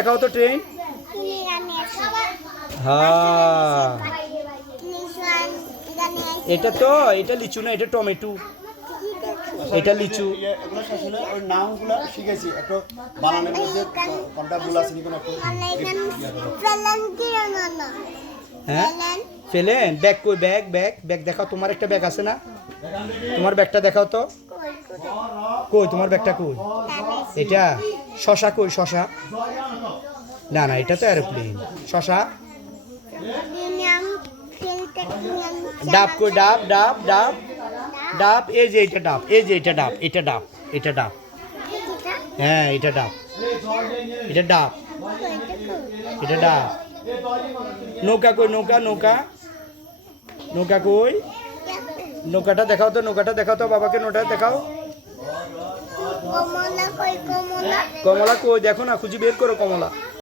দেখাও তো ট্রেন। হ্যাঁ এটা তো, এটা লিচু না, এটা টমেটো, এটা লিচু। এগুলো শাসনে ওর নামগুলো শিখেছি একটু বানানোর মধ্যে কোনটা ভুল আছে কিনা একটু হ্যাঁ ফেলেন ব্যাগ কই, ব্যাগ ব্যাগ ব্যাগ দেখাও, তোমার একটা ব্যাগ আছে না, তোমার ব্যাগটা দেখাও তো। কই তোমার ব্যাগটা কই? এটা শশা কই? শশা না না, এটা তো এরোপ্লেন। শশা ডাব কই? ডাব ডাব ডাব ডাব, এই যে এটা ডাব, এই যে এটা ডাব, এটা ডাব, এটা ডাব। হ্যাঁ এটা ডাব, এটা ডাব, এটা ডাব। নৌকা কই? নৌকা নৌকা নৌকা কই? নৌকাটা দেখাও তো, নৌকাটা দেখাও তো বাবাকে, নৌকাটা দেখাও। কমলা কই? দেখো না, খুঁজি বের করো কমলা।